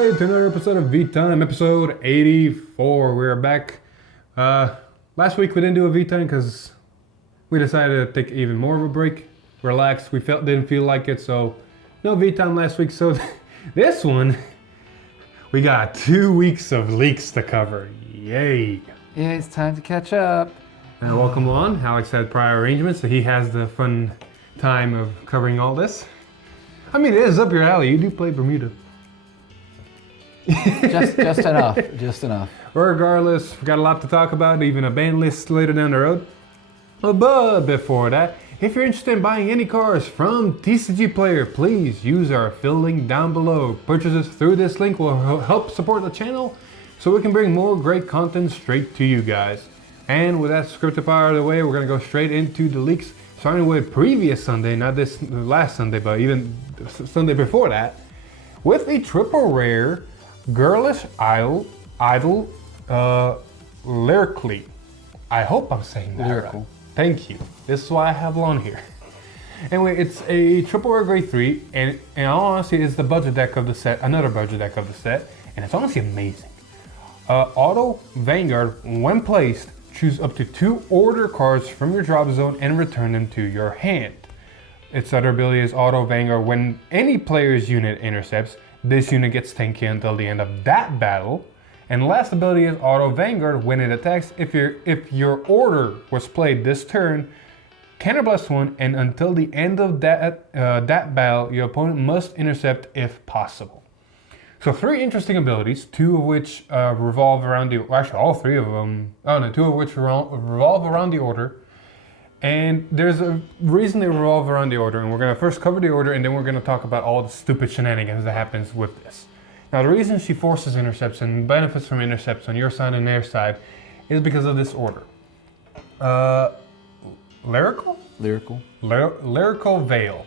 everybody to another episode of V-Time, episode 84. We're back. Last week we didn't do a V-Time because we decided to take even more of a break, relax. We didn't feel like it, so no V-Time last week. So this one, we got 2 weeks of leaks to cover. Yay! Yeah, it's time to catch up. And welcome on. Alex had prior arrangements, so he has the fun time of covering all this. I mean, it is up your alley. You do play Bermuda. Just enough. Just enough. Regardless, we got a lot to talk about, even a band list later down the road. But before that, if you're interested in buying any cars from TCG Player, please use our affiliate link down below. Purchases through this link will help support the channel so we can bring more great content straight to you guys. And with that scripted part out of the way, we're going to go straight into the leaks, starting with previous Sunday, not this last Sunday, but even Sunday before that, with a triple rare Girlish Idol Lyrically. I hope I'm saying that Lyrical. right. Thank you. This is why I have Lon here. Anyway, it's a triple rare grade 3, and in all honesty, it's the budget deck of the set, another budget deck of the set, and it's honestly amazing. Auto Vanguard, when placed, choose up to 2 order cards from your drop zone and return them to your hand. Its other ability is Auto Vanguard. When any player's unit intercepts, this unit gets 10k until the end of that battle. And the last ability is Auto Vanguard. When it attacks, if your order was played this turn, counterblast 1, and until the end of that battle, your opponent must intercept if possible. So 3 interesting abilities, 2 of which revolve around the, well, actually all 3 of them, oh no, 2 of which revolve around the order. And there's a reason they revolve around the order, and we're going to first cover the order, and then we're going to talk about all the stupid shenanigans that happens with this. Now, the reason she forces intercepts and benefits from intercepts on your side and their side is because of this order. Lyrical? Lyrical. Lyrical Veil.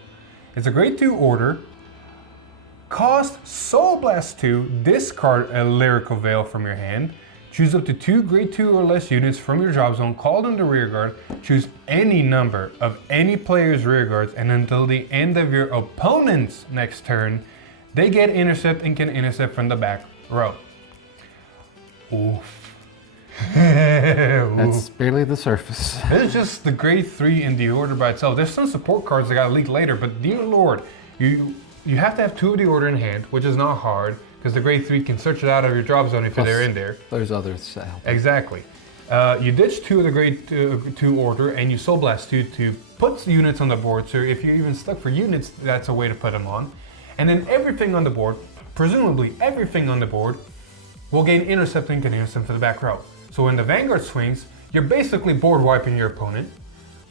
It's a grade 2 order. Cost Soul Blast 2, discard a Lyrical Veil from your hand. Choose up to 2 grade 2 or less units from your drop zone, call them the rear guard. Choose any number of any player's rear guards, and until the end of your opponent's next turn, they get intercept and can intercept from the back row. Oof. That's barely the surface. This is just the grade 3 in the order by itself. There's some support cards that got leaked later, but dear lord, you have to have 2 of the order in hand, which is not hard, because the grade 3 can search it out of your drop zone if they're in there. There's others that help. Exactly. You ditch 2 of the grade 2 order, and you Soul Blast 2 to put units on the board, so if you're even stuck for units, that's a way to put them on. And then everything on the board, presumably everything on the board, will gain intercept and can intercept for the back row. So when the Vanguard swings, you're basically board wiping your opponent.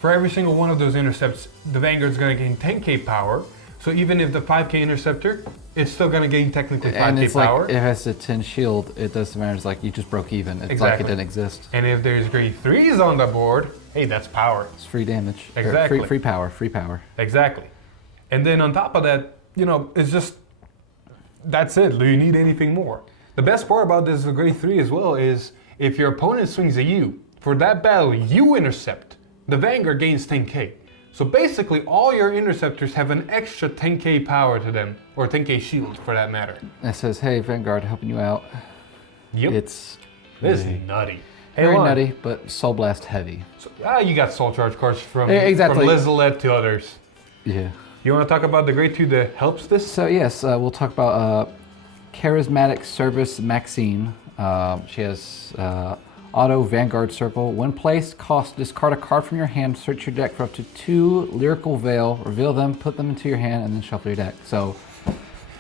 For every single one of those intercepts, the Vanguard's going to gain 10k power. So even if the 5k interceptor, it's still going to gain technically 5k and it's power. like, it has a 10 shield, it doesn't matter, it's like you just broke even. It's Exactly. like it didn't exist. And if there's grade 3s on the board, hey, that's power. It's free damage. Or Exactly. Free power. Exactly. And then on top of that, you know, it's just, that's it. Do you need anything more? The best part about this grade 3 as well is if your opponent swings at you, for that battle, you intercept, the Vanguard gains 10k. So basically, all your interceptors have an extra 10k power to them, or 10k shield for that matter. It says, hey, Vanguard, helping you out. Yep. It's This is nutty. Hey, very Lon, nutty, but Soul Blast heavy. So, you got Soul Charge cards from Exactly. Lizalette to others. Yeah. You want to talk about the grade 2 that helps this? So yes, we'll talk about Charismatic Service Maxine. She has Auto Vanguard Circle. When placed, discard a card from your hand, search your deck for up to 2 Lyrical Veil, reveal them, put them into your hand, and then shuffle your deck. So,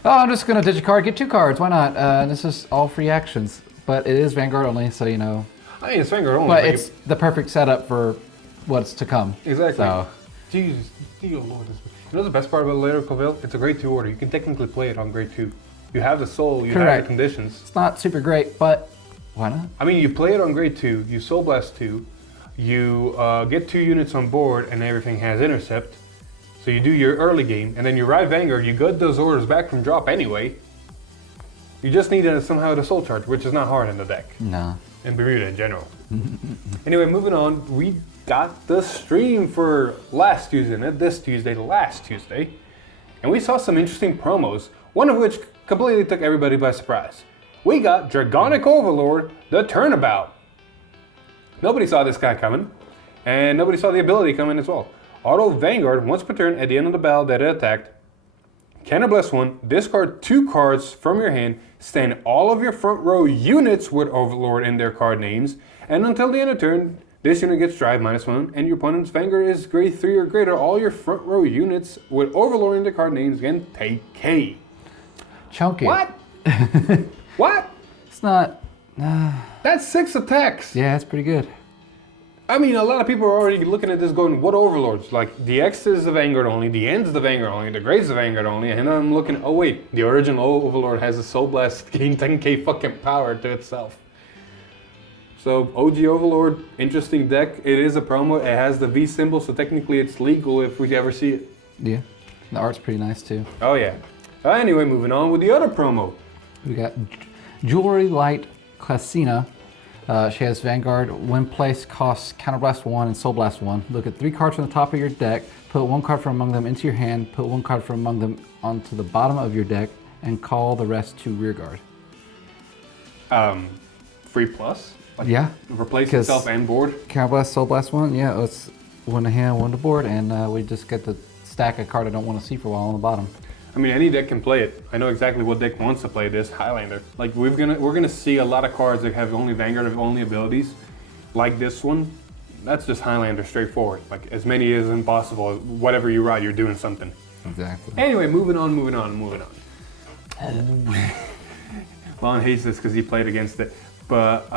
I'm just going to ditch a card, get 2 cards, why not? This is all free actions, but it is Vanguard only, so you know. I mean, it's Vanguard only. But it's the perfect setup for what's to come. Exactly. So, Jesus, dear Lord. You know the best part about Lyrical Veil? It's a grade 2 order. You can technically play it on grade 2. You have the soul, you have Correct. the conditions. it's not super great, but why not? I mean, you play it on grade 2, you Soul Blast 2, you get 2 units on board, and everything has intercept. So you do your early game, and then you ride Vanguard, you got those orders back from drop anyway. You just need somehow the Soul Charge, which is not hard in the deck. No. In Bermuda in general. Anyway, moving on, we got the stream for last Tuesday, not this Tuesday, last Tuesday. And we saw some interesting promos, one of which completely took everybody by surprise. We got Dragonic Overlord, the Turnabout. Nobody saw this guy coming, and nobody saw the ability coming as well. Auto Vanguard, once per turn at the end of the battle that it attacked, Counterblast 1, discard 2 cards from your hand, stand all of your front row units with Overlord in their card names, and until the end of turn, this unit gets drive -1, and your opponent's Vanguard is grade 3 or greater. All your front row units with Overlord in their card names can take K. Chunky. What? What? It's not. That's 6 attacks. Yeah, it's pretty good. I mean, a lot of people are already looking at this going, what Overlords? Like, the X is the Vanguard only, the N's the Vanguard only, the Grade's the Vanguard only, and I'm looking, oh wait, the original Overlord has a Soul Blast gain 10k fucking power to itself. So, OG Overlord, interesting deck. It is a promo, it has the V symbol, so technically it's legal if we ever see it. Yeah. The art's pretty nice too. Oh yeah. Anyway, moving on with the other promo. We got Jewelry Light Classina. She has Vanguard, when placed, costs Counterblast 1 and Soul Blast 1. Look at 3 cards from the top of your deck, put 1 card from among them into your hand, put 1 card from among them onto the bottom of your deck, and call the rest to rearguard. Free plus? Like, Yeah. Replace itself and board? Counterblast, Soul Blast 1, yeah, it's 1 to hand, 1 to board, and we just get the stack a card I don't want to see for a while on the bottom. I mean, any deck can play it. I know exactly what deck wants to play this Highlander. Like we're gonna see a lot of cards that have only Vanguard of only abilities, like this one. That's just Highlander straightforward. Like as many as impossible. Whatever you ride, you're doing something. Exactly. Anyway, moving on. Lon hates this because he played against it. But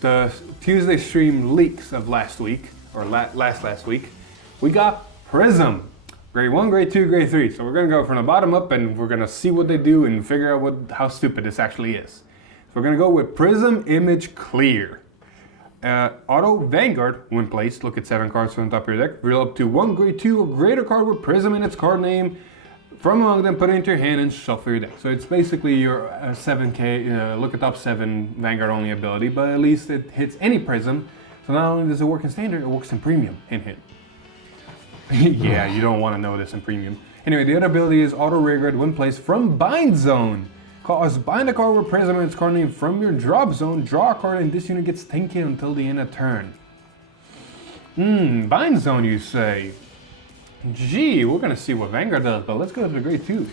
the Tuesday stream leaks of last week or last week, we got Prism. Grade 1, Grade 2, Grade 3. So we're going to go from the bottom up and we're going to see what they do and figure out how stupid this actually is. So we're going to go with Prism Image Clear. Auto Vanguard, when placed, look at 7 cards from the top of your deck. Reveal up to 1 Grade 2 or greater card with Prism in its card name. From among them, put it into your hand and shuffle your deck. So it's basically your 7k, look at top 7 Vanguard only ability, but at least it hits any Prism. So not only does it work in Standard, it works in Premium. Hint, hint. Yeah, you don't want to know this in Premium. Anyway, the other ability is Auto Rearguard when placed from Bind Zone. Bind a card with Prism and its card name from your drop zone, draw a card, and this unit gets 10k until the end of turn. Bind Zone, you say? Gee, we're going to see what Vanguard does, but let's go to the Grade 2.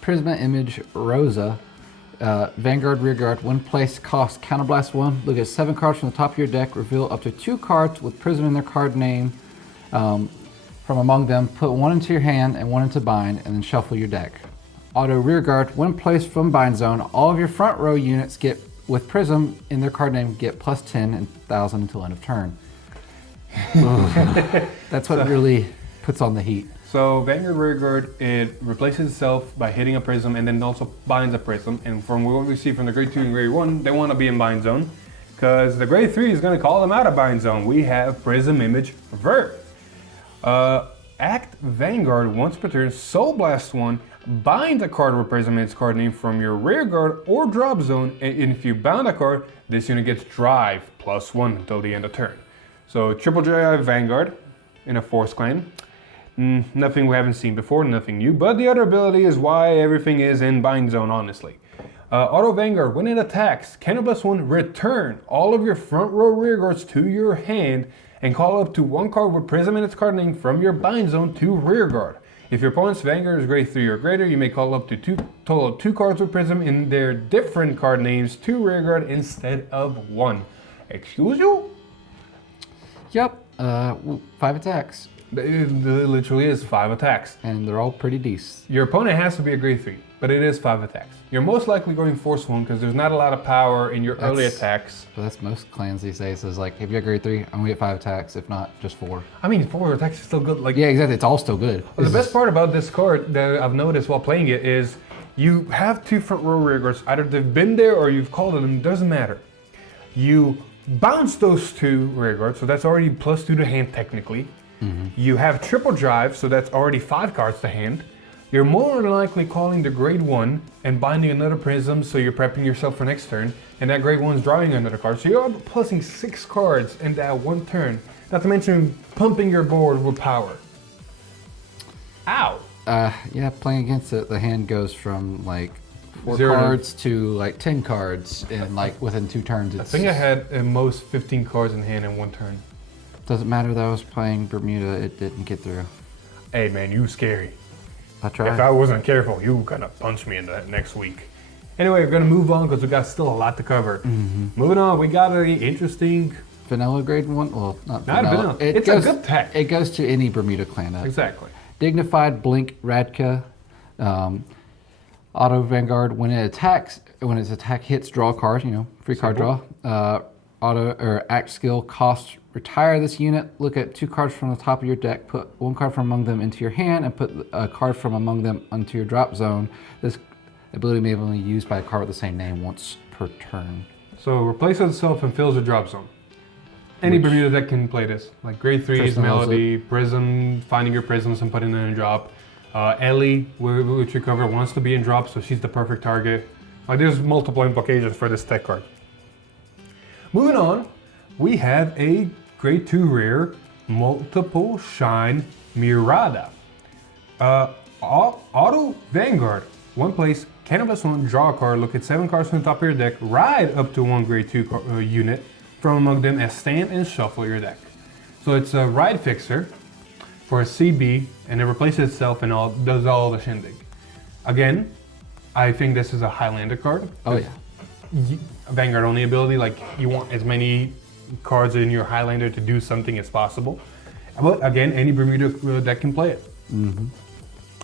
Prisma Image Rosa. Vanguard Rearguard, when placed, costs Counterblast 1. Look at 7 cards from the top of your deck, reveal up to 2 cards with Prism in their card name. From among them, put 1 into your hand and 1 into bind, and then shuffle your deck. Auto Rearguard, when placed from bind zone, all of your front row units get, with Prism in their card name, get plus 10 and 1,000 until end of turn. That's what really puts on the heat. So Vanguard Rearguard, it replaces itself by hitting a Prism and then also binds a Prism. And from what we see from the Grade 2 and Grade 1, they want to be in bind zone. Because the Grade 3 is going to call them out of bind zone. We have Prism Image Vert. Act Vanguard once per turn, Soul Blast 1, bind a card with Prism in its card name from your rear guard or drop zone, and if you bound a card, this unit gets drive +1 until the end of turn. So triple drive Vanguard in a Force Clan. Nothing we haven't seen before, nothing new, but the other ability is why everything is in bind zone, honestly. Auto Vanguard, when it attacks, Counterblast 1, return all of your front row rear guards to your hand and call up to 1 card with Prism in its card name from your bind zone to rear guard. If your opponent's Vanguard is grade 3 or greater, you may call up to total of 2 cards with Prism in their different card names to rear guard instead of 1. Excuse you? Yep, 5 attacks. It literally is 5 attacks. And they're all pretty decent. Your opponent has to be a grade 3, but it is 5 attacks. You're most likely going Force 1 because there's not a lot of power in your early attacks. But that's most clans these days. Is like, if you're grade 3, I'm gonna get 5 attacks. If not, just 4. I mean, 4 attacks is still good. Like, yeah, exactly. It's all still good. Well, the best part about this card that I've noticed while playing it is you have 2 front row rear guards. Either they've been there or you've called them. Doesn't matter. You bounce those 2 rear guards, so that's already +2 to hand technically. You have triple drive, so that's already 5 cards to hand. You're more than likely calling the grade 1 and binding another Prism, so you're prepping yourself for next turn. And that grade 1 is drawing another card, so you're plussing 6 cards in that 1 turn. Not to mention pumping your board with power. Ow! Yeah, playing against it, the hand goes from like 4 0 to- cards to like 10 cards in like within 2 turns. I think I had at most 15 cards in hand in one turn. Doesn't matter that I was playing Bermuda, it didn't get through. Hey man, you scary. I tried. If I wasn't careful, you gonna punch me in the next week. Anyway, we're gonna move on because we got still a lot to cover. Moving on, we got an interesting. Vanilla grade 1? Well, not Not vanilla. vanilla. It's a good tech. It goes to any Bermuda clan. Exactly. Dignified Blink Radka. Auto Vanguard, when its attack hits, draw a card, free card draw. Auto or act skill cost, retire this unit, look at 2 cards from the top of your deck, put 1 card from among them into your hand, and put a card from among them onto your drop zone. This ability may be only used by a card with the same name once per turn. So replaces itself and fills a drop zone. Any Bermuda deck can play this, like grade 3s, Melody, Prism, finding your prisms and putting it in a drop. Ellie, which we covered, wants to be in drop, so she's the perfect target. Like there's multiple implications for this tech card. Moving on, we have a grade 2 rare, multiple shine Mirada. Auto Vanguard, 1 place, Cannabis 1, draw a card, look at 7 cards from the top of your deck, ride up to 1 grade 2 unit from among them as stand and shuffle your deck. So it's a ride fixer for a CB, and it replaces itself and does all the shindig. Again, I think this is a Highlander card. Oh yeah. Vanguard only ability, like you want as many cards in your Highlander to do something as possible. But again, any Bermuda deck can play it.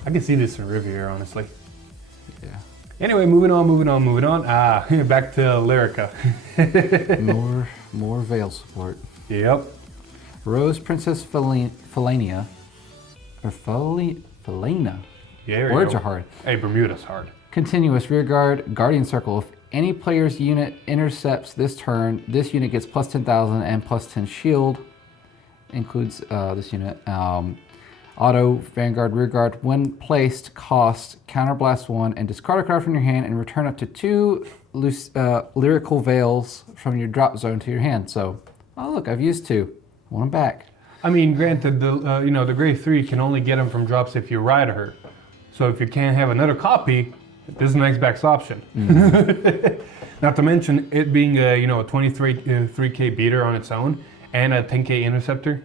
I can see this in Riviera, honestly. Yeah. Anyway, moving on. Back to Lyrica. more Veil support. Yep. Rose Princess Felania. Or Felina. Yeah, Words are hard. Hey, Bermuda's hard. Continuous Rearguard, Guardian Circle. If any player's unit intercepts this turn, this unit gets plus 10,000 and plus 10 shield. Includes this unit. Auto Vanguard Rearguard. When placed, cost Counterblast 1 and discard a card from your hand and return up to 2 lyrical veils from your drop zone to your hand. So, oh look, I've used 2. I want them back. I mean, granted, the grade 3 can only get them from drops if you ride her. So if you can't have another copy, this is the next best option. Not to mention it being a 3K beater on its own and a 10K interceptor.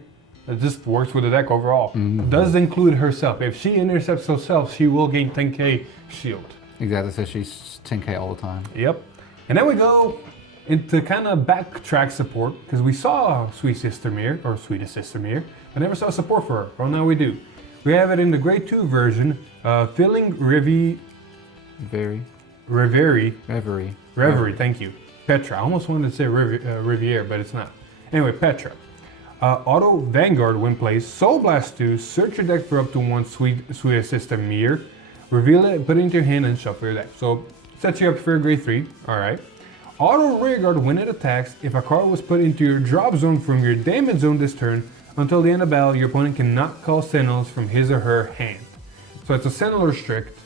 It just works with the deck overall. It does include herself. If she intercepts herself, she will gain 10K shield. Exactly, so she's 10K all the time. Yep. And then we go into kind of backtrack support, because we saw Sweetest Sister Mir, but never saw support for her. Well, now we do. We have it in the grade 2 version, filling Reverie, thank you. Petra. I almost wanted to say Riviere, but it's not. Anyway, Petra. Auto Vanguard, when placed, Soul Blast 2, search your deck for up to 1 Sweetest Sister Mir, reveal it, put it into your hand, and shuffle your deck. So, sets you up for a grade 3, alright. Auto Rearguard, when it attacks, if a card was put into your drop zone from your damage zone this turn, until the end of battle, your opponent cannot call Sentinels from his or her hand. So it's a Sentinel restrict,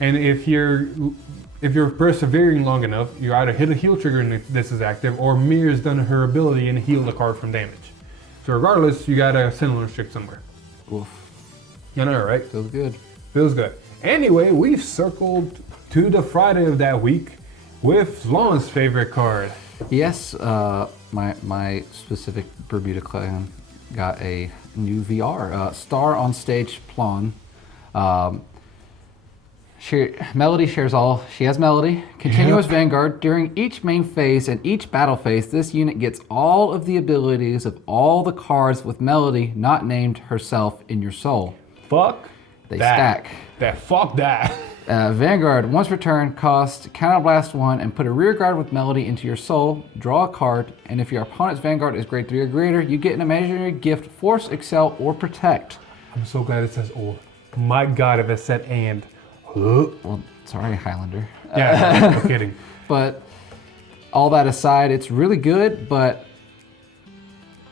and if you're persevering long enough, you either hit a heal trigger and this is active, or Mir's done her ability and heal the card from damage. So regardless, you got a Sentinel restrict somewhere. Oof. You know, right? Feels good. Feels good. Anyway, we've circled to the Friday of that week with Law's favorite card. Yes, my specific Bermuda clan got a new VR. Star on Stage Plon. Melody shares all. She has Melody. Continuous Vanguard. During each main phase and each battle phase, this unit gets all of the abilities of all the cards with Melody not named herself in your soul. Fuck They that. stack. Fuck that. Vanguard, once per turn, cost Counterblast 1 and put a Rearguard with Melody into your soul, draw a card, and if your opponent's Vanguard is grade 3 or greater, you get an imaginary gift, Force, Excel, or Protect. I'm so glad it says or. My God, if it said and. Well, sorry, Highlander. Yeah, no kidding. But all that aside, it's really good, but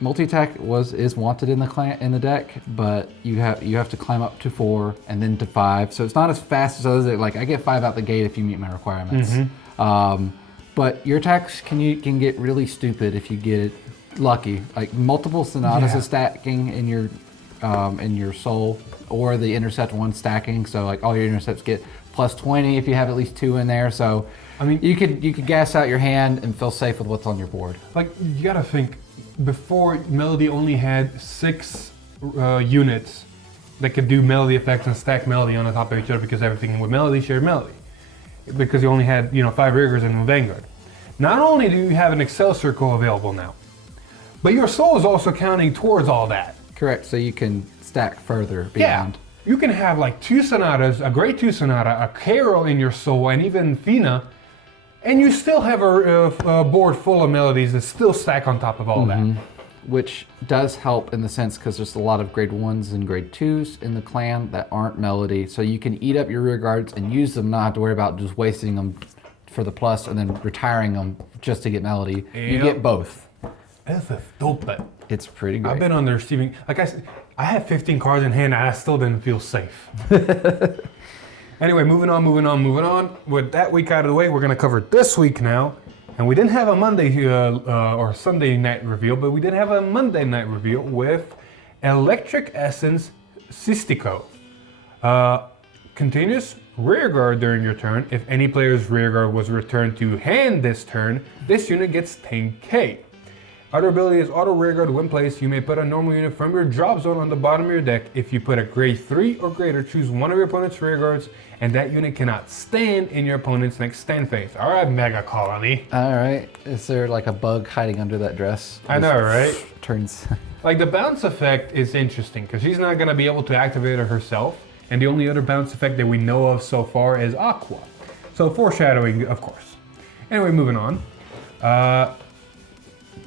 multi-attack is wanted in the deck, but you have to climb up to 4 and then to 5. So it's not as fast as others. Like I get 5 out the gate if you meet my requirements. But your attacks can get really stupid if you get lucky. Like multiple Sonatas is stacking in your in your soul, or the intercept one stacking. So like all your intercepts get plus 20 if you have at least 2 in there. So I mean, you could gas out your hand and feel safe with what's on your board. like you gotta think, before Melody only had 6 units that could do Melody effects and stack Melody on the top of each other, because everything with Melody shared Melody. Because you only had 5 Riggers and 1 Vanguard. Not only do you have an Excel circle available now, but your soul is also counting towards all that. Correct. So you can stack further beyond. Yeah. You can have like 2 Sonatas, a Grade 2 Sonata, a Carol in your soul, and even Fina, and you still have a board full of melodies that still stack on top of all that. Which does help in the sense because there's a lot of grade 1s and grade 2s in the clan that aren't melody. So you can eat up your rear guards and use them, not have to worry about just wasting them for the plus and then retiring them just to get melody. Yep. You get both. That's a dope bet. It's pretty great. I've been on the receiving, like I said, I had 15 cards in hand and I still didn't feel safe. Anyway, moving on. With that week out of the way, we're gonna cover this week now. And we didn't have a Monday or Sunday night reveal, but we did have a Monday night reveal with Electric Essence Cystico. Continuous rear guard during your turn. If any player's rear guard was returned to hand this turn, this unit gets 10k. Other ability is auto rear guard. When placed, you may put a normal unit from your drop zone on the bottom of your deck. If you put a grade 3 or greater, choose one of your opponent's rear guards, and that unit cannot stand in your opponent's next stand phase. All right, Mega Colony. All right. Is there like a bug hiding under that dress? I know, right? Turns. Like the bounce effect is interesting because she's not going to be able to activate it herself, and the only other bounce effect that we know of so far is Aqua. So foreshadowing, of course. Anyway, moving on.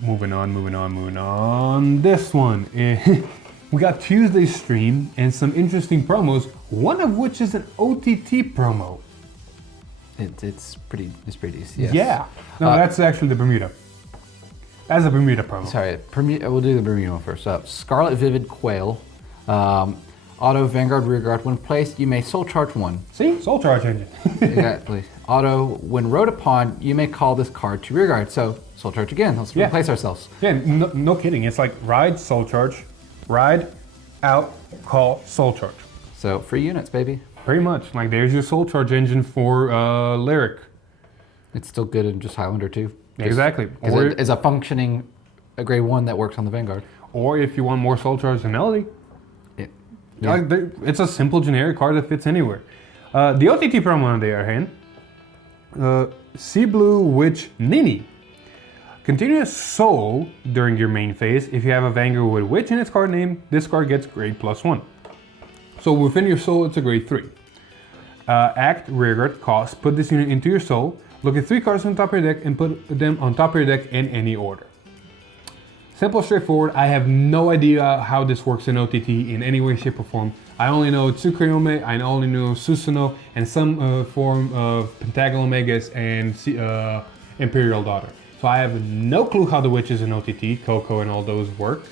Moving on. This one. We got Tuesday's stream and some interesting promos, one of which is an OTT promo. It's pretty decent. Yes. Yeah. No, that's actually the Bermuda. That's a Bermuda promo. Sorry, we'll do the Bermuda one first up. Scarlet Vivid Quail. Auto Vanguard Rearguard. When placed, you may soul charge 1. See? Soul charge engine. Exactly. Auto, when rode upon, you may call this card to rearguard. So, soul charge again. Let's replace ourselves. Yeah, no kidding. It's like ride, soul charge, ride, out, call, soul charge. So, free units, baby. Pretty much. Like, there's your soul charge engine for Lyric. It's still good in just Highlander too. Exactly. Or it is a functioning grade 1 that works on the Vanguard. Or if you want more soul charge than Melody. Yeah. Like, it's a simple generic card that fits anywhere. The OTT promo on the other hand, Sea Blue Witch Nini. Continuous soul during your main phase. If you have a Vanguard with Witch in its card name, this card gets grade +1. So within your soul, it's a grade 3. Act, rearguard, cost, put this unit into your soul. Look at 3 cards on top of your deck and put them on top of your deck in any order. Simple, straightforward. I have no idea how this works in OTT in any way, shape, or form. I only know Tsukuyomi, I only know Susanoo, and some form of Pentagonal Omegas and Imperial Daughter. So I have no clue how the witches in OTT, Coco and all those work.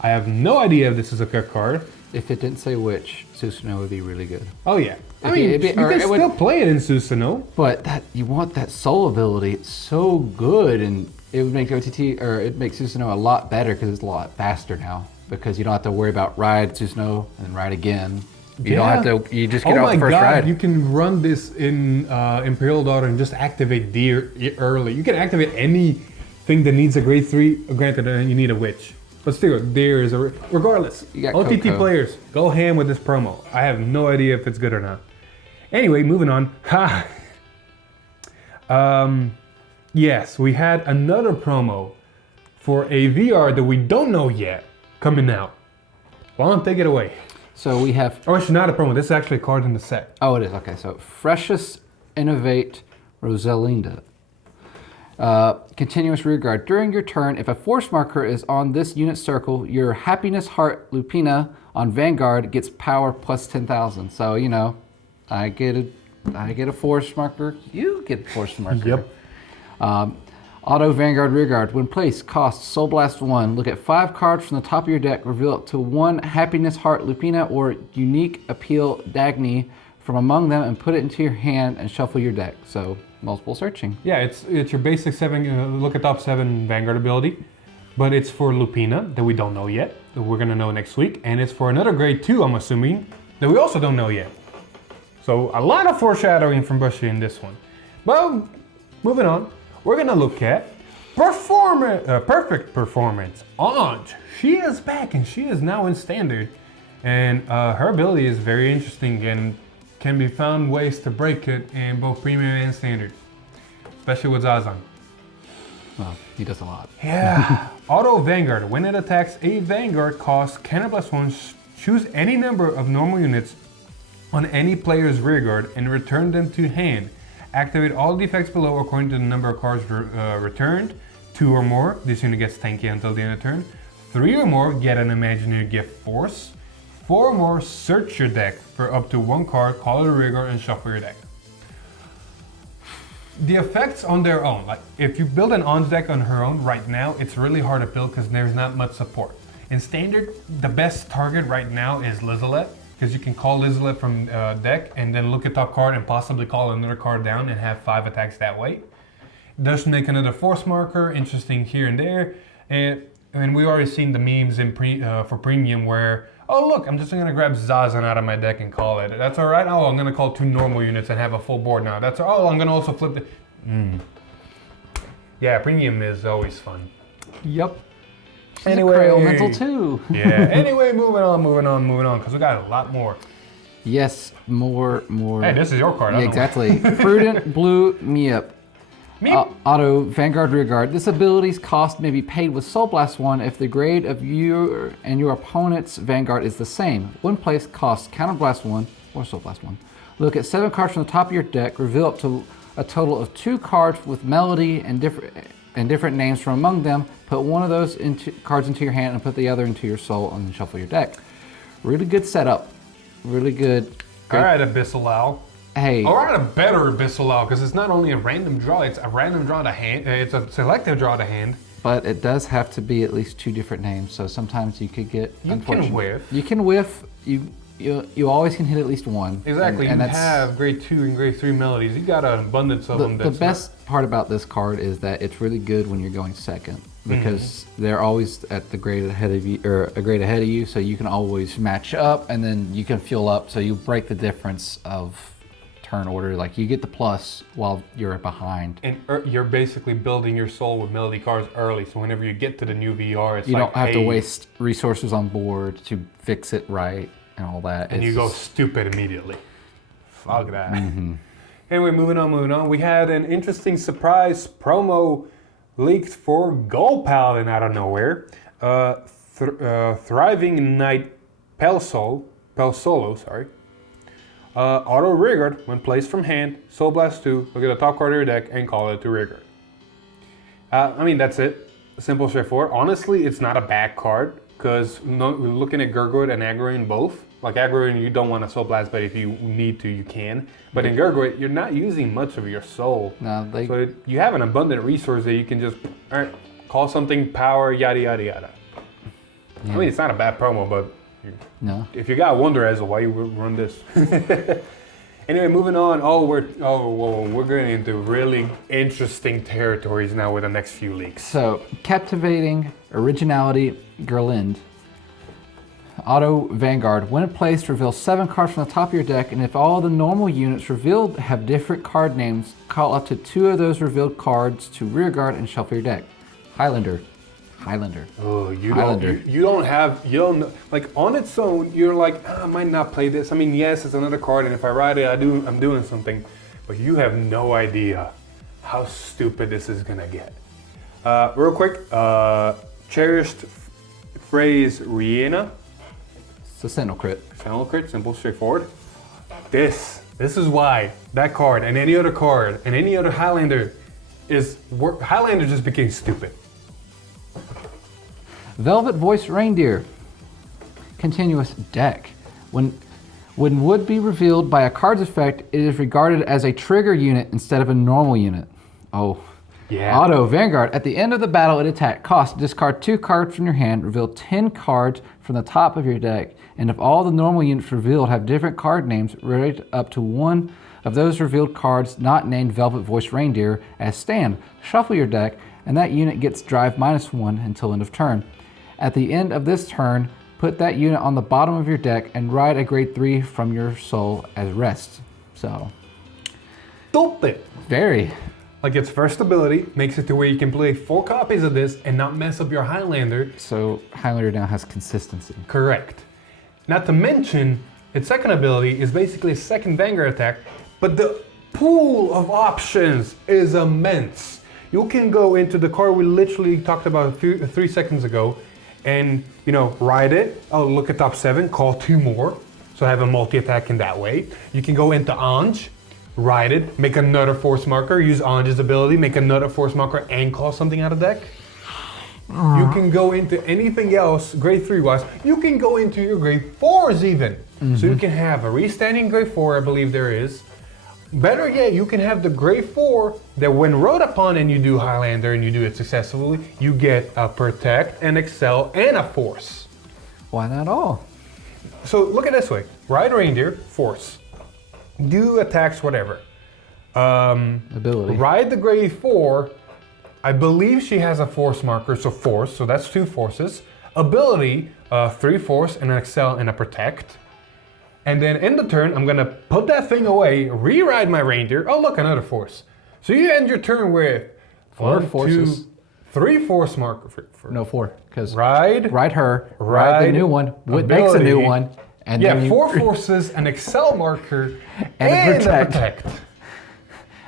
I have no idea if this is a good card. If it didn't say witch, Susanoo would be really good. Oh yeah. I mean, you can still play it in Susanoo. But you want that soul ability. It's so good, and it would make OTT, or it makes Susanoo a lot better because it's a lot faster now. Because you don't have to worry about ride Susanoo and then ride again. You don't have to. You just get off the first ride. You can run this in Imperial Daughter and just activate Deer early. You can activate anything that needs a grade 3. Granted, you need a witch. But still, Deer is a... Regardless, OTT Coco. players, go ham with this promo. I have no idea if it's good or not. Anyway, moving on. Yes, we had another promo for a VR that we don't know yet coming out. Juan, take it away. So we have... Oh, it's not a promo. This is actually a card in the set. Oh, it is. Okay, so Freshest Innovate Rosalinda. Continuous rearguard. During your turn, if a force marker is on this unit circle, your Happiness Heart Lupina on Vanguard gets power plus 10,000. So, you know, I get a force marker, you get a force marker. Yep. Auto Vanguard Rearguard. When placed, costs Soul Blast 1. Look at 5 cards from the top of your deck, reveal up to 1 Happiness Heart Lupina or Unique Appeal Dagny from among them and put it into your hand and shuffle your deck. So, multiple searching. Yeah, it's your basic 7, look at top 7 Vanguard ability. but it's for Lupina that we don't know yet, that we're gonna know next week, and it's for another grade 2, I'm assuming, that we also don't know yet. So a lot of foreshadowing from Bushy in this one. Well, moving on, we're gonna look at perfect performance. Aunt, she is back and she is now in standard, and her ability is very interesting and can be found ways to break it in both premium and standard, especially with Zazan. Well, he does a lot. Yeah. Auto Vanguard. When it attacks a Vanguard, costs Cannon +1. Choose any number of normal units on any player's rearguard and return them to hand. Activate all the effects below according to the number of cards returned. 2 or more, this unit gets tanky until the end of the turn. 3 or more, get an imaginary gift force. 4 or more, search your deck for up to 1 card, call it a rearguard, and shuffle your deck. The effects on their own, like if you build an On's deck on her own right now, it's really hard to build because there's not much support. In standard, the best target right now is Lizelet, because you can call Lizelet from deck and then look at top card and possibly call another card down and have 5 attacks that way. It does make another force marker, interesting here and there. And we already seen the memes in for premium where, oh look, I'm just gonna grab Zazan out of my deck and call it. That's all right. Oh, I'm gonna call 2 normal units and have a full board now. That's oh, I'm gonna also flip the. Yeah, premium is always fun. Yep. She's Anyway, a mental too. Yeah. Anyway, moving on, because we got a lot more. Yes, more. Hey, this is your card. I Yeah, don't know. exactly. Prudent blew me up. Auto Vanguard Rearguard. This ability's cost may be paid with Soul Blast 1 if the grade of you and your opponent's Vanguard is the same. One place costs Counter Blast 1 or Soul Blast 1. Look at 7 cards from the top of your deck. Reveal up to a total of 2 cards with melody and different names from among them. Put one of those cards into your hand and put the other into your soul and then shuffle your deck. Really good setup. Really good. All right, Abyssal Owl. Hey. Or a better Abyssal Owl, because it's not only a random draw, it's a random draw to hand. It's a selective draw to hand. But it does have to be at least 2 different names, so sometimes you could get. You can whiff. You can whiff. You always can hit at least one. Exactly. And you have grade 2 and grade 3 melodies. You got an abundance of them. The best part about this card is that it's really good when you're going second, because they're always at the grade ahead of you, or a grade ahead of you, so you can always match up, and then you can fuel up, so you break the difference of turn order. Like you get the plus while you're behind. And you're basically building your soul with melody cards early, so whenever you get to the new VR, it's you don't have to waste resources on board to fix it right and all that. And you go stupid immediately. Fuck that. Anyway, moving on. We had an interesting surprise promo leaked for Gold Paladin out of nowhere. Thriving Knight Pelsolo, sorry. Auto Rearguard, when placed from hand, Soul Blast 2, look at the top card of your deck and call it to Rearguard. I mean, that's it. Simple, straightforward. Honestly, it's not a bad card, because looking at Gurgoid and Aggroid both, like Aggroid, you don't want to Soul Blast, but if you need to, you can. But in Gurgoid, you're not using much of your soul. No, so you have an abundant resource that you can just call something power, yada, yada, yada. Yeah. I mean, it's not a bad promo, but no. If you got wonder as to why you run this. Anyway, moving on. We're going into really interesting territories now with the next few leaks. So, Captivating Originality Gerlind. Auto Vanguard. When placed, reveal 7 cards from the top of your deck, and if all the normal units revealed have different card names, call up to 2 of those revealed cards to rearguard and shuffle your deck. Highlander. Oh, you don't like on its own. You're like, I might not play this. I mean, yes, it's another card, and if I ride it, I'm doing something. But you have no idea how stupid this is gonna get. Real quick, cherished phrase Rihanna. It's a Sentinel crit. Simple, straightforward. This is why that card and any other card and any other Highlander Highlander just became stupid. Velvet Voice Reindeer. Continuous deck. When would be revealed by a card's effect, it is regarded as a trigger unit instead of a normal unit. Oh. Yeah. Auto Vanguard. At the end of the battle it attack, cost discard 2 cards from your hand, reveal 10 cards from the top of your deck, and if all the normal units revealed have different card names, rate up to 1 of those revealed cards not named Velvet Voice Reindeer as stand. Shuffle your deck. and that unit gets drive -1 until end of turn. At the end of this turn, put that unit on the bottom of your deck and ride a grade 3 from your soul as rest. So, Stupid. very. Like its first ability makes it to where you can play 4 copies of this and not mess up your Highlander. So Highlander now has consistency. Correct. Not to mention, its second ability is basically a second Vanguard attack, but the pool of options is immense. You can go into the card we literally talked about 3 seconds ago and, ride it. Oh, look at top 7, call 2 more. So have a multi-attack in that way. You can go into Anj, ride it, make another force marker, use Anj's ability, make another force marker and call something out of deck. You can go into anything else, grade 3 wise. You can go into your grade 4s even. So you can have a restanding grade 4, I believe there is. Better yet, you can have the grade 4 that when rode upon and you do Highlander and you do it successfully, you get a protect, an excel, and a force. Why not all? So look at it this way. Ride reindeer, force. Do attacks, whatever. Ability. Ride the grade 4. I believe she has a force marker, so force, so that's 2 forces. Ability, 3 force, and an excel, and a protect. And then in the turn, I'm gonna put that thing away, re-ride my reindeer. Oh look, another force. So you end your turn with 4 forces. 2, 3 force marker. No, 4, because Ride her, ride the new one, what makes a new one, and yeah, then 4 forces, an excel marker, And a a protect. protect.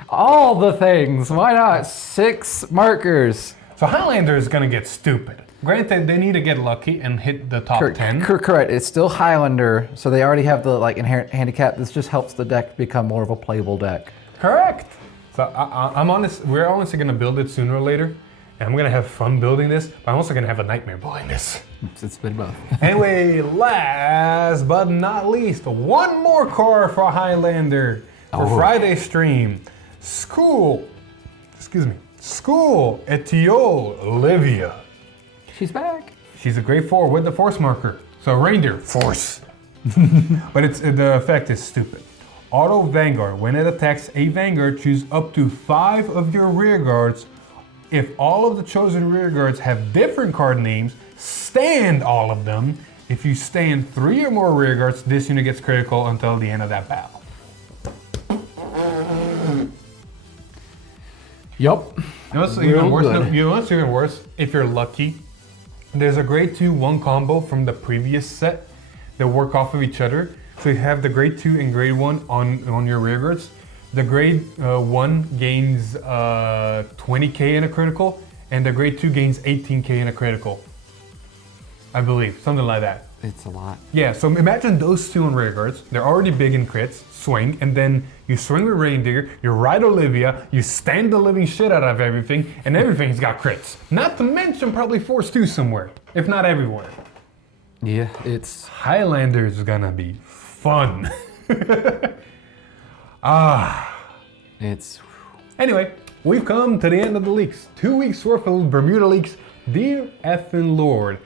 all the things. Why not 6 markers? So Highlander is gonna get stupid. Granted, they need to get lucky and hit the top 10. Correct. It's still Highlander, so they already have the inherent handicap. This just helps the deck become more of a playable deck. Correct. So I'm honest. We're honestly gonna build it sooner or later, and I'm gonna have fun building this. But I'm also gonna have a nightmare building this. It's been both. Anyway, last but not least, one more card for Highlander for Friday stream. School Etiole Olivia. She's back. She's a grade 4 with the force marker. So reindeer, force. But the effect is stupid. Auto Vanguard. When it attacks a Vanguard, choose up to 5 of your rear guards. If all of the chosen rear guards have different card names, stand all of them. If you stand 3 or more rear guards, this unit gets critical until the end of that battle. Yup. You know what's even worse? You know what's even worse? If you're lucky, there's a grade 2 1 combo from the previous set that work off of each other. So you have the grade 2 and grade 1 on your rear guards. The grade 1 gains 20k in a critical, and the grade 2 gains 18k in a critical. I believe, something like that. It's a lot. Yeah, so imagine those 2 on rear guards. They're already big in crits, swing, and then you swing with reindeer, you ride Olivia, you stand the living shit out of everything, and everything's got crits. Not to mention probably force 2 somewhere, if not everywhere. Yeah, it's... Highlander is gonna be fun. It's... Anyway, we've come to the end of the leaks. 2 weeks worth of Bermuda leaks. Dear effing Lord.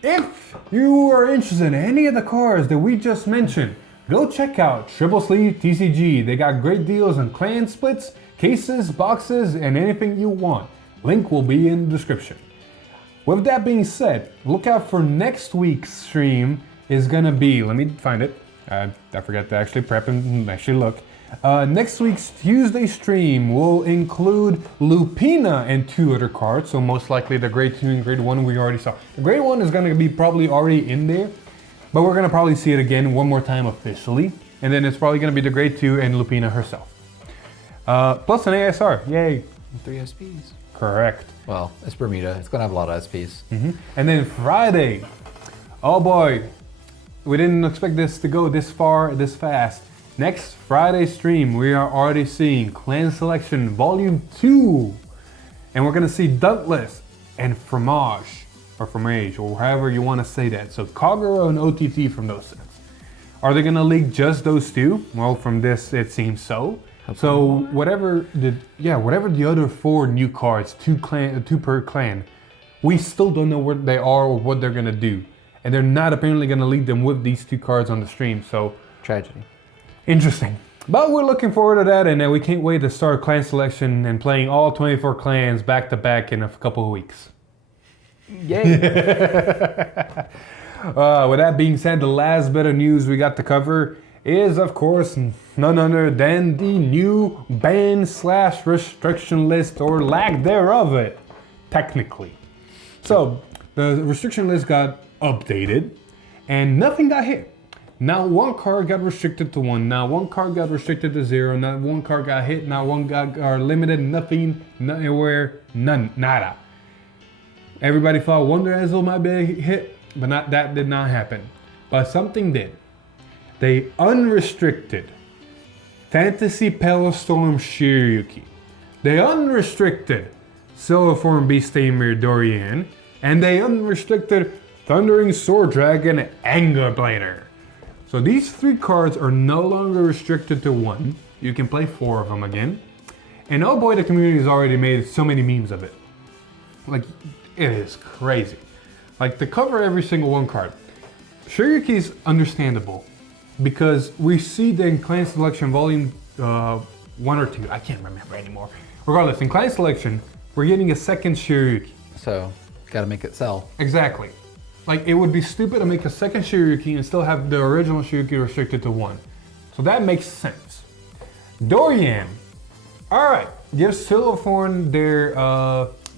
If you are interested in any of the cards that we just mentioned, go check out Triple Sleeve TCG. They got great deals on clan splits, cases, boxes, and anything you want. Link will be in the description. With that being said, look out for next week's stream is gonna be, let me find it. I forgot to actually prep and actually look. Next week's Tuesday stream will include Lupina and 2 other cards, so most likely the grade 2 and grade 1 we already saw. The grade 1 is going to be probably already in there, but we're going to probably see it again one more time officially, and then it's probably going to be the grade 2 and Lupina herself. Plus an ASR, yay. 3 SPs. Correct. Well, it's Bermuda. It's going to have a lot of SPs. And then Friday, oh boy, we didn't expect this to go this far, this fast. Next Friday stream, we are already seeing Clan Selection Volume 2. And we're gonna see Dauntless and Fromage, or however you wanna say that. So Kagura and OTT from those sets. Are they gonna leak just those 2? Well, from this, it seems so. So whatever the other 4 new cards, 2 per clan, we still don't know what they are or what they're gonna do. And they're not apparently gonna leak them with these 2 cards on the stream, so. Tragedy. Interesting. But we're looking forward to that, and we can't wait to start clan selection and playing all 24 clans back to back in a couple of weeks. Yay! With that being said, the last bit of news we got to cover is, of course, none other than the new ban/restriction list, or lack thereof it, technically. So, the restriction list got updated, and nothing got hit. Not one card got restricted to 1, not one card got restricted to 0, not one card got hit, not one got limited, nothing, nowhere, none, nada. Everybody thought Wonder Ezel might be a hit, but that did not happen. But something did. They unrestricted Fantasy Pellstorm Shiryuki. They unrestricted Silverform Beast Tamer Dorian. And they unrestricted Thundering Sword Dragon Angerblader. So these 3 cards are no longer restricted to 1. You can play 4 of them again. And oh boy, the community has already made so many memes of it. Like, it is crazy. Like, to cover every single 1 card. Shiryuki's understandable, because we see the in Clan Selection Volume 1 or 2, I can't remember anymore. Regardless, in Clan Selection, we're getting a second Shiryuki. So, gotta make it sell. Exactly. Like, it would be stupid to make a second Shiryuki and still have the original Shiryuki restricted to 1. So that makes sense. Dorian. Alright, give Silverthorn their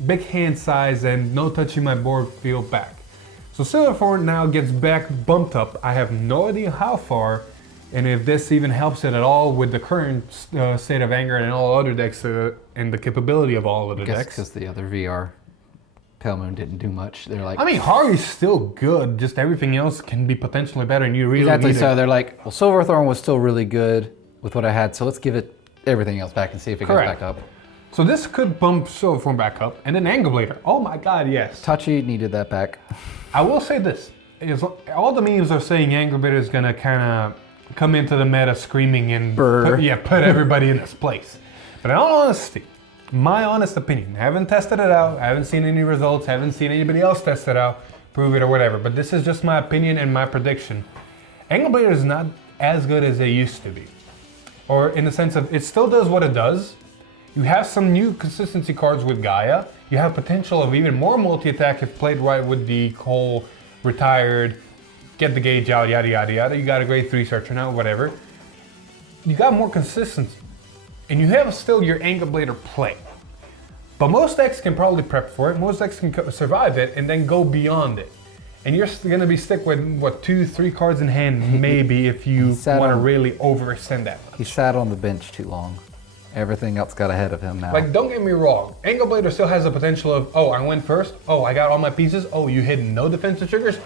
big hand size and no touching my board feel back. So Silverthorn now gets back bumped up. I have no idea how far, and if this even helps it at all with the current state of Vanguard and all other decks and the capability of all other decks. Because the other VR Pale Moon didn't do much. They're like, I mean, Hari's still good, just everything else can be potentially better, and you really exactly. need So it. they're like, well, Silverthorn was still really good with what I had, so let's give it everything else back and see if it goes Correct. back up. So this could bump Silverform back up, and then Angerblader. Oh my god, yes. Touchy needed that back. I will say this, all the memes are saying Angerblader is gonna kind of come into the meta screaming and put everybody in its place. But in all honesty, my honest opinion, I haven't tested it out, I haven't seen any results, I haven't seen anybody else test it out, prove it or whatever, but this is just my opinion and my prediction. Angerblader is not as good as they used to be. Or in the sense of, it still does what it does. You have some new consistency cards with Gaia. You have potential of even more multi-attack if played right with the whole retired, get the gauge out, yada yada yada. You got a grade 3 searcher now, whatever. You got more consistency. And you have still your Angerblader play. But most decks can probably prep for it. Most decks can survive it and then go beyond it. And you're gonna be stuck with, what, 2-3 cards in hand, maybe, if you wanna really overextend that much. He sat on the bench too long. Everything else got ahead of him now. Like, don't get me wrong, Angerblader still has the potential of, oh, I went first, oh, I got all my pieces, oh, you hit no defensive triggers,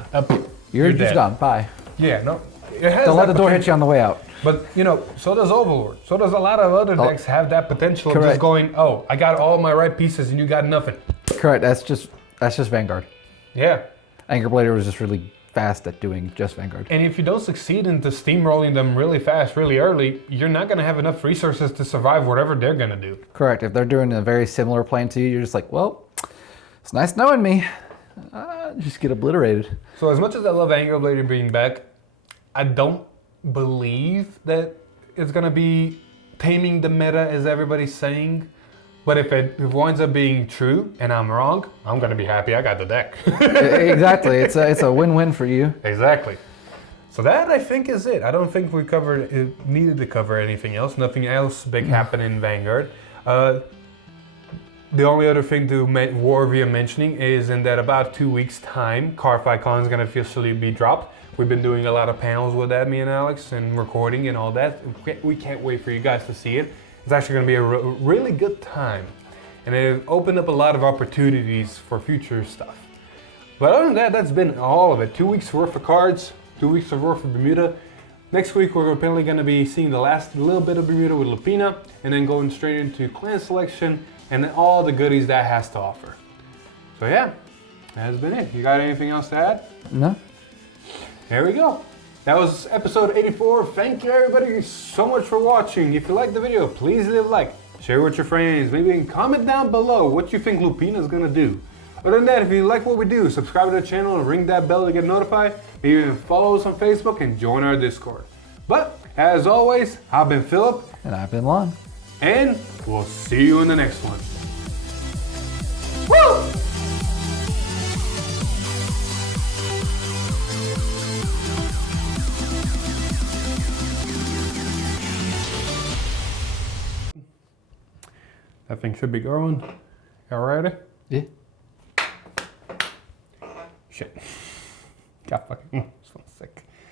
You're dead. just gone, bye. Yeah, no, it has Don't let the that door hit potential. you on the way out. But, you know, so does Overlord. So does a lot of other decks have that potential of just going, oh, I got all my right pieces and you got nothing. Correct, that's just Vanguard. Yeah. Angerblader was just really fast at doing just Vanguard. And if you don't succeed into steamrolling them really fast, really early, you're not going to have enough resources to survive whatever they're going to do. Correct, if they're doing a very similar plan to you, you're just like, well, it's nice knowing me. Just get obliterated. So as much as I love Angerblader being back, I don't believe that it's going to be taming the meta as everybody's saying. But if it winds up being true and I'm wrong, I'm going to be happy I got the deck. Exactly, it's a win-win for you. Exactly. So that, I think, is it. I don't think we needed to cover anything else. Nothing else big happened in Vanguard. The only other thing worthy of mentioning is in that about 2 weeks' time, Car5Con is going to officially be dropped. We've been doing a lot of panels with that, me and Alex, and recording and all that. We can't wait for you guys to see it. It's actually going to be a really good time. And it opened up a lot of opportunities for future stuff. But other than that, that's been all of it. 2 weeks worth of cards, 2 weeks worth of Bermuda. Next week, we're apparently going to be seeing the last little bit of Bermuda with Lupina, and then going straight into clan selection and all the goodies that has to offer. So yeah, that has been it. You got anything else to add? No. There we go. That was episode 84. Thank you everybody so much for watching. If you liked the video, please leave a like, share with your friends, maybe comment down below what you think Lupina is gonna do. Other than that, if you like what we do, subscribe to the channel and ring that bell to get notified. Maybe even follow us on Facebook and join our Discord. But As always, I've been Philip, And I've been Lon. and we'll see you in the next one. Woo! That thing should be going. Y'all ready? Yeah. Shit. God fucking.